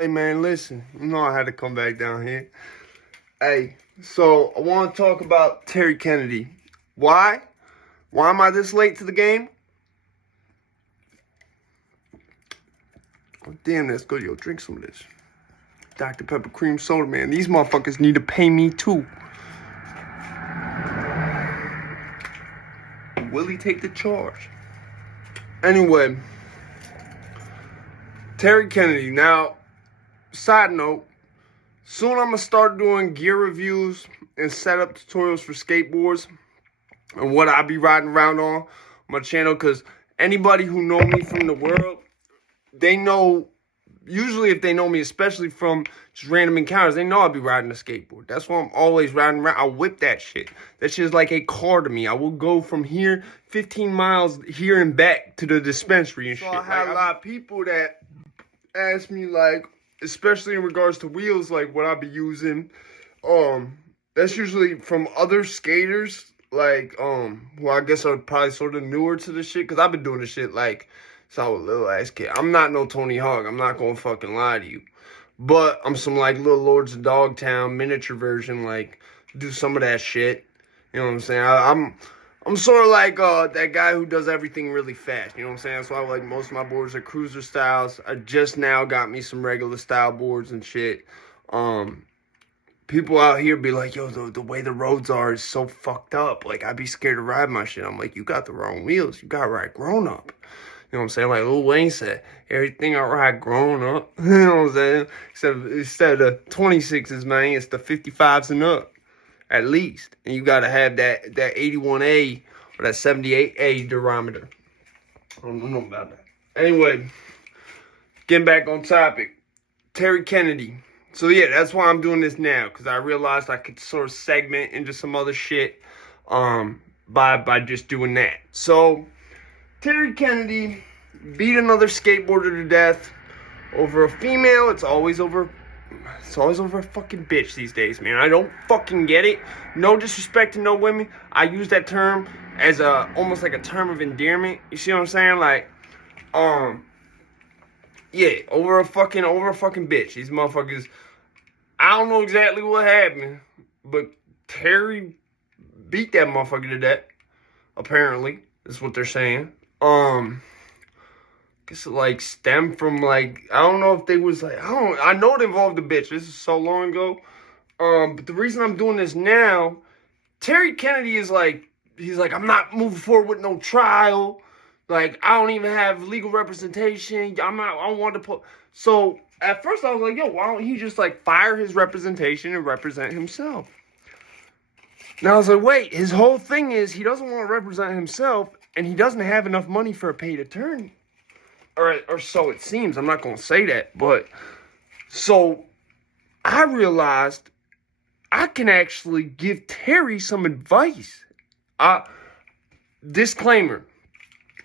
Hey man, listen, you know I had to come back down here. Hey, so I want to talk about Terry Kennedy. Why? Why am I this late to the game? Oh, damn, that's good. Yo, drink some of this. Dr. Pepper cream soda, man. These motherfuckers need to pay me too. Will he take the charge? Anyway, Terry Kennedy. Now, side note, soon I'm going to start doing gear reviews and setup tutorials for skateboards and what I be riding around on my channel, because anybody who know me from the world, they know, usually if they know me, especially from just random encounters, they know I'll be riding a skateboard. That's why I'm always riding around. I'll whip that shit. That shit is like a car to me. I will go from here 15 miles here and back to the dispensary and shit. I had a lot of people that ask me, like, especially in regards to wheels, like what I be using. That's usually from other skaters, like, who I guess are probably sort of newer to this shit, because I've been doing this shit, like, since I was a little ass kid. I'm not no Tony Hawk. I'm not gonna fucking lie to you. But I'm some, like, little Lords of Dogtown miniature version, like, do some of that shit. You know what I'm saying? I'm sort of like that guy who does everything really fast. You know what I'm saying? That's why, like, most of my boards are cruiser styles. I just now got me some regular style boards and shit. People out here be like, yo, the way the roads are is so fucked up. Like, I'd be scared to ride my shit. I'm like, you got the wrong wheels. You got to ride grown up. You know what I'm saying? Like Lil Wayne said, everything I ride grown up. You know what I'm saying? Instead of the 26s, man, it's the 55s and up. At least. And you got to have that 81A or that 78A durometer. I don't know about that. Anyway, getting back on topic. Terry Kennedy. So yeah, that's why I'm doing this now, because I realized I could sort of segment into some other shit by just doing that. So Terry Kennedy beat another skateboarder to death over a female. It's always over a fucking bitch these days, man. I don't fucking get it. No disrespect to no women. I use that term as almost like a term of endearment. You see what I'm saying? Like, yeah, over a fucking bitch. These motherfuckers, I don't know exactly what happened, but Terry beat that motherfucker to death. Apparently, that's what they're saying. Guess it, like, stemmed from, like, I don't know if they was, like, I know it involved a bitch. This is so long ago. But the reason I'm doing this now, Terry Kennedy is like, he's like, I'm not moving forward with no trial. Like, I don't even have legal representation. I don't want to put. So at first I was like, yo, why don't he just, like, fire his representation and represent himself? Now I was like, wait, his whole thing is he doesn't want to represent himself and he doesn't have enough money for a paid attorney. Or so it seems. I'm not going to say that. But so I realized I can actually give Terry some advice. Disclaimer.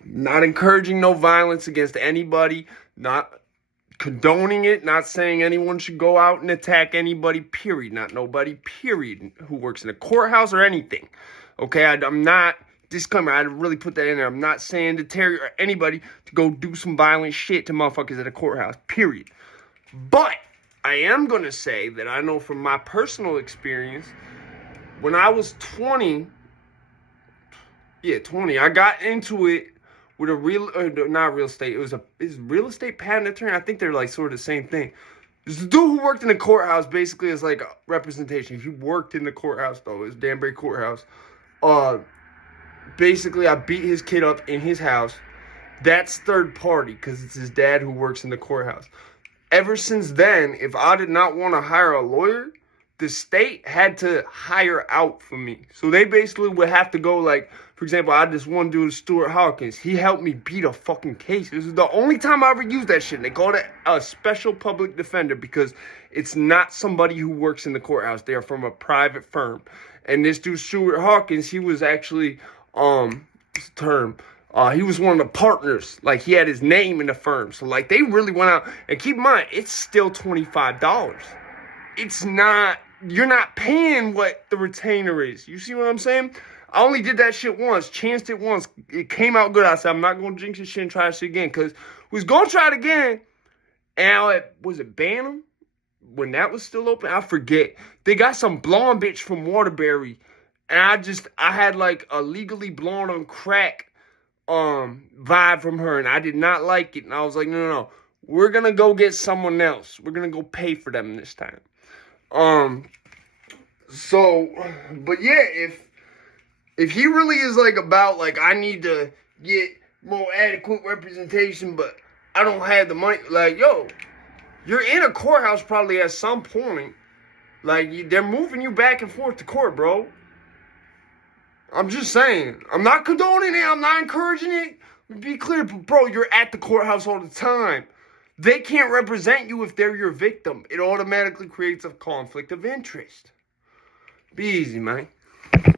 Not encouraging no violence against anybody. Not condoning it. Not saying anyone should go out and attack anybody, period. Not nobody, period, who works in a courthouse or anything. Okay? I'm not... Disclaimer, I really put that in there. I'm not saying to Terry or anybody to go do some violent shit to motherfuckers at a courthouse, period. But I am going to say that I know from my personal experience, when I was 20, I got into it with a not real estate, it was real estate patent attorney. I think they're like sort of the same thing. This dude who worked in the courthouse basically is like a representation. He worked in the courthouse though, it was Danbury Courthouse. Basically, I beat his kid up in his house. That's third party, because it's his dad who works in the courthouse. Ever since then, if I did not want to hire a lawyer, the state had to hire out for me. So they basically would have to go, like, for example, I had this one dude, Stuart Hawkins. He helped me beat a fucking case. This is the only time I ever used that shit. And they called it a special public defender because it's not somebody who works in the courthouse. They are from a private firm. And this dude, Stuart Hawkins, he was actually... he was one of the partners. Like, he had his name in the firm. So, like, they really went out. And keep in mind, it's still $25. It's not, you're not paying what the retainer is. You see what I'm saying? I only did that shit once, chanced it once. It came out good. I said, I'm not going to jinx this shit and try this shit again. Because we was going to try it again. And was it Bantam? When that was still open? I forget. They got some blonde bitch from Waterbury. And I had like a Legally Blonde on crack vibe from her, and I did not like it. And I was like, no. We're gonna go get someone else. We're gonna go pay for them this time. So, but yeah, if he really is like about like I need to get more adequate representation, but I don't have the money, like, yo, you're in a courthouse probably at some point. Like, they're moving you back and forth to court, bro. I'm just saying. I'm not condoning it. I'm not encouraging it. Be clear, but bro, you're at the courthouse all the time. They can't represent you if they're your victim. It automatically creates a conflict of interest. Be easy, man.